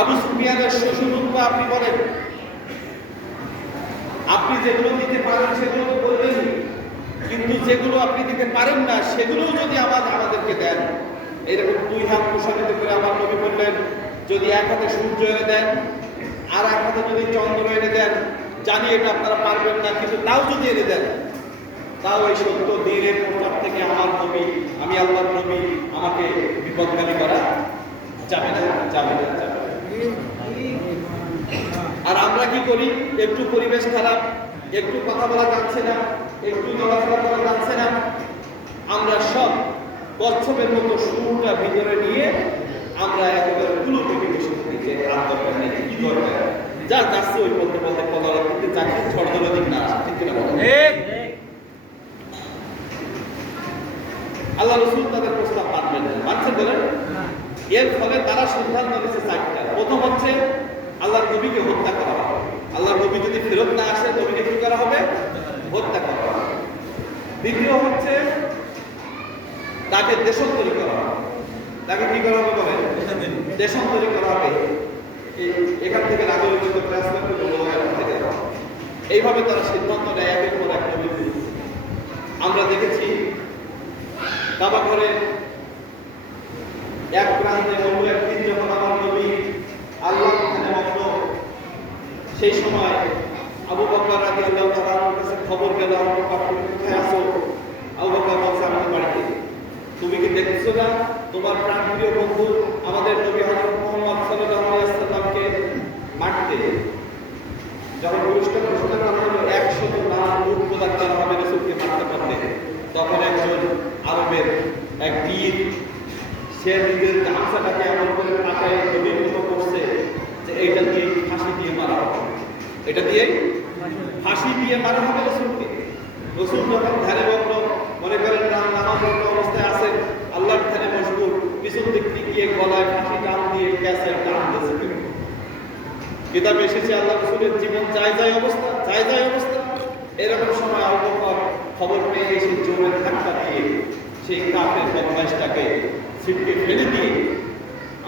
আবু সুফিয়ানের শ্বশুরকে আপনি বলেন, আপনি যেগুলো দিতে পারেন সেগুলো তো বললেনই, কিন্তু যেগুলো আপনি দিতে পারেন না সেগুলোও যদি আমাদেরকে দেন। এরকম দুই হাত প্রসারিত করে আমার নবী বললেন, যদি এক হাতে সূর্য এনে দেন আর এক হাতে যদি চন্দ্র এনে দেন, জানি এটা আপনারা পারবেন না, কিন্তু তাও যদি এনে দেন, তাও এই সত্য দিনের প্রচার থেকে আমার নবী, আমি আল্লাহর নবী, আমাকে বিপদগামী করা যাবে না, যাবে না, যাবে না। আর আমরা কি করি? একটু পরিবেশ খারাপ, একটু কথা বলা যাচ্ছে না, একটু চলাফেরা করা যাচ্ছে না, আমরা সব কচ্ছপের মতো সুরটা ভিতরে নিয়ে আমরা একেবারে কুলো থেকে বেশি দিকে আর দরকার নেই, কি দরকার, যা যাচ্ছে ওই বলতে বলতে কলার দিতে যাচ্ছে, ছড়দলের দিক না আসে, ঠিক না? আল্লাহ রসুল তাদের প্রস্তাব মানবেন না, মানছে বলেন। এর ফলে তারা সিদ্ধান্ত নিচ্ছে চারটা। প্রথম হচ্ছে আল্লাহর নবীকে হত্যা করা হবে। আল্লাহর নবী যদি ফেরত না আসে, নবীকে কি করা হবে? হত্যা করা হবে। দ্বিতীয় হচ্ছে তাকে দেশান্তরী করা হবে। তাকে কি করা হবে বলে? দেশান্তরী করা হবে। এখান থেকে নাগরিক ট্রান্সফার করে থেকে দেওয়া। এইভাবে তারা সিদ্ধান্ত নেয় একের পর এক নবীর বিরুদ্ধে। আমরা দেখেছি কাবা ঘরে এক প্রান্তে অন্য একদিন যখন আমার নবী আল্লাহ মগ্ন, সেই সময় আবু বকর রাদিয়াল্লাহু তাআলার কাছে খবর গেল, আবু বকর তুমি কোথায় আছো? আবু বকর বলছে আমি বাড়িতে। তুমি কি দেখছো না তোমার প্রাণপ্রিয় বন্ধু আমাদের নবী হযরত মুহাম্মদ সাল্লাল্লাহু আলাইহি ওয়াসাল্লামকে মারতে? যখন পুরস্কার ঘোষণা করা হলো 100 নাম রূপ প্রদান করা হবে রাসূলকে মারতে পারলে, তখন একজন আরবের এক বীর সে নিজের গামছাটাকে এমন করে পাকায় নবীর মতো করছে যে এইটা দিয়ে ফাঁসি দিয়ে মারা হবে, এটা দিয়ে ফাঁসি দিয়ে মারা হবে রাসূলকে। রাসূল যখন ধ্যানে মগ্ন, মনে করেন নামাজ অবস্থায় আছেন, আল্লাহর ধ্যানে মশগুল, পিছন দিক থেকে গলায় ফাঁসি টান দিয়ে গ্যাসের টান দিয়েছে। কিতাবে এসেছে আল্লাহ রাসূলের জীবন যায় অবস্থা, যায় অবস্থা। এরকম সময় আবু বকর খবর পেয়ে এসে জোরে ধাক্কা দিয়ে সেই কাফের বদমাইশটাকে ছিটকে ফেলে দিয়ে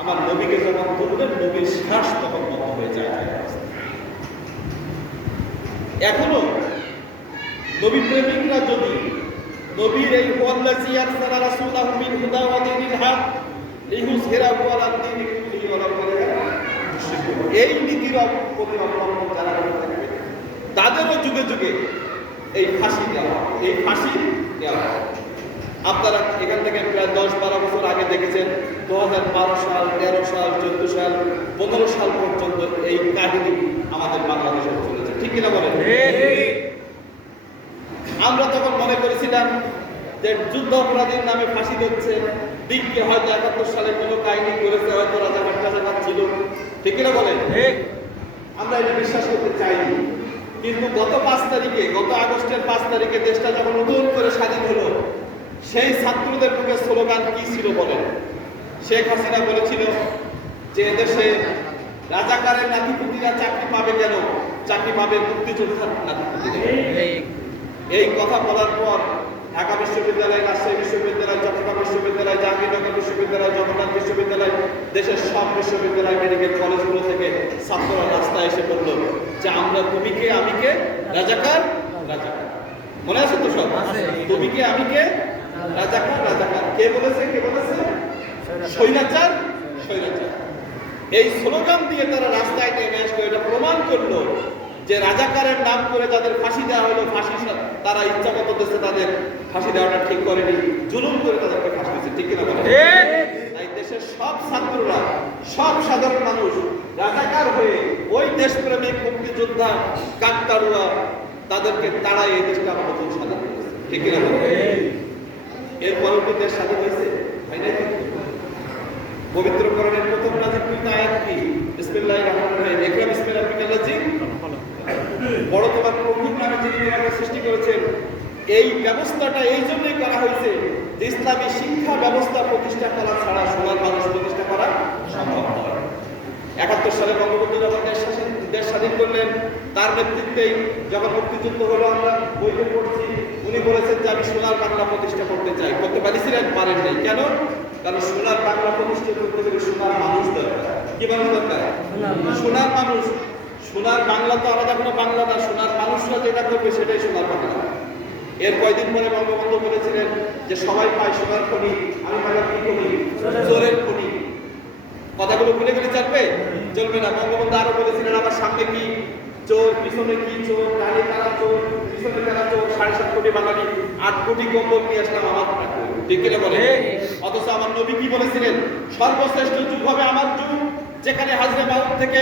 আমার নবীকে যখন ধরলেন, নবীর শ্বাস তখন বন্ধ হয়ে যায়। এখনো নবী প্রেমিকরা যদি নবীর এই ওয়াল্লাযী আরসালা রাসূলাহু বিল হুদা ওয়া দীনিল হক লিইয়ুযহিরাহু আলা দীনি কুল্লিহি ওয়া লাউ কারিহা মুশরিকুন, এই নীতির অবলম্বন যারা করে থাকবে তাদেরও যুগে যুগে এই ফাঁসি দেওয়া, এই ফাঁসি দেওয়া। আপনারা এখান থেকে প্রায় 10-12 বছর আগে দেখেছেন 2012 সাল, 13 সাল, 14 সাল, 15 সাল পর্যন্ত এই কাহিনী আমাদের বাংলাদেশে চলেছে, ঠিক কিনা বলেন? আমরা তখন মনে করেছিলাম যে যুদ্ধ অপরাধীর নামে ফাঁসি দিচ্ছে, দিনকে হয়তো 71 সালে কোনো কাহিনী করেছে, হয়তো রাজাকার ছিল, ঠিক কিনা বলেন? আমরা এটা বিশ্বাস করতে চাইনি। কিন্তু গত আগস্টের 5 তারিখে দেশটা যখন নতুন করে স্বাধীন হলো, সেই ছাত্রদের মুখে স্লোগান কি ছিল বলেন? শেখ হাসিনা বলেছিল যে এদেশে রাজাকারের নাতিপুতিরা চাকরি পাবে কেন? চাকরি পাবে মুক্তিযোদ্ধার নাতিপুতিরা। এই কথা বলার পর ঢাকা বিশ্ববিদ্যালয়, রাজশাহী বিশ্ববিদ্যালয়, চট্টগ্রাম বিশ্ববিদ্যালয়, জাহাঙ্গীরনগর বিশ্ববিদ্যালয়, জগন্নাথ বিশ্ববিদ্যালয়, দেশের সব বিশ্ববিদ্যালয়, মেডিকেল কলেজগুলো থেকে ছাত্ররা রাস্তায় এসে বলল যে আমরা তুমি কে আমি কে, রাজাকার রাজাকার। মনে আছে তো সব? তুমি কে আমি কে, রাজাকার রাজাকার। কে বলেছে? স্বৈরাচার স্বৈরাচার। এই স্লোগান দিয়ে তারা রাস্তায় নেমে আসলো। এটা প্রমাণ করলো যে রাজাকারের নাম করে যাদের ফাঁসি দেওয়া হলো, ফাঁসি তারা ইচ্ছা মতো দেশে তাদের ফাঁসি দেওয়াটা ঠিক করেনি, জুলুম করে তাদেরকে ফাঁসি দিচ্ছে, ঠিক কিনা বলেন? তাই দেশের সব ছাত্ররা, সব সাধারণ মানুষ রাজাকার হয়ে ওই দেশপ্রেমিক মুক্তিযোদ্ধা কাকতাড়ুয়া তাদেরকে তাড়াই এই দেশটা আমরা নতুন স্বাধীন করেছে, ঠিক কিনা বলেন? এরপরেও কি দেশ স্বাধীন হয়েছে? হয় নাই? পবিত্র কোরআনের প্রথম নাযিলকৃত আয়াত কি? বিসমিল্লাহির রহমানির রহিম। ইকরা বিসমি রাব্বিকাল্লাযী বড় তোমার প্রভুর নামে যিনি তোমাকে সৃষ্টি করেছেন। এই ব্যবস্থাটা এই জন্যই করা হয়েছে যে ইসলামী শিক্ষা ব্যবস্থা প্রতিষ্ঠা করা ছাড়া সোনার মানুষ প্রতিষ্ঠা করা সম্ভব নয়। 71 সালে বঙ্গবন্ধু যখন দেশ স্বাধীন করলেন, তার নেতৃত্বেই যখন মুক্তিযুদ্ধ হলো, আমরা বইতে পড়ছি, উনি বলেছেন যে আমি সোনার বাংলা প্রতিষ্ঠা করতে চাই। করতে পারেছিলেন? পারেন নাই। কেন? কারণ সোনার বাংলা প্রতিষ্ঠা করতে গেলে সোনার মানুষ দরকার। কি মানুষ দরকার? সোনার মানুষ। সোনার বাংলা তো আলাদা কোনো বাংলা না, সোনার মানুষরা যেটা করবে সেটাই সোনার বাংলা। এর কয়দিন পরে বঙ্গবন্ধু বলেছিলেন যে সবাই পায় সোনার খনি, আমি পাইলাম কি খনি? চোরের খনি। কথাগুলো ভুলে গেলে চলবে? চলবে না। বঙ্গবন্ধু আরো বলেছিলেন আমার সামনে কি চোর, পিছনে কি চোর, ডানে কারা চোর, পিছনে কারা চোর, 7.5 কোটি বাঙালি 8 কোটি কম্বল নিয়ে আসলাম আমার থাকবে। ঠিক কিনা বলে? অথচ আমার নবী কি বলেছিলেন? সর্বশ্রেষ্ঠ যুগ হবে আমার যুগ, যেখানে হাজরে মাউত থেকে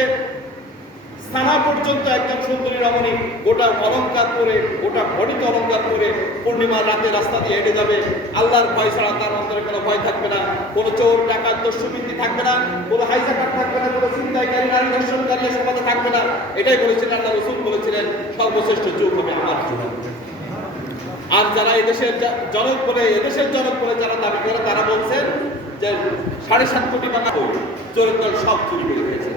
সানা পর্যন্ত একজন সুন্দরী রমণী গোটা অলঙ্কার করে, গোটা বডিতে অলঙ্কার করে পূর্ণিমার রাতে রাস্তা দিয়ে হেঁটে যাবে। আল্লাহর ভয় ছাড়া তার অন্তরে কোনো ভয় থাকবে না, কোনো চোর ডাকাত দস্যুবৃত্তি থাকবে না, কোনো হাইজাকার থাকবে না, কোনো ছিনতাইকারী নারী ধর্ষণকারী সমাজে থাকবে না। এটাই বলেছিলেন আল্লাহ রাসূল, বলেছিলেন সর্বশ্রেষ্ঠ যুগ হবে আমার যুগ। আর যারা এদেশের জনক বলে, এদেশের জনক বলে যারা দাবি করে, তারা বলছেন যে 7.5 কোটি টাকা চোরের দল সব চুরি করে খেয়েছে।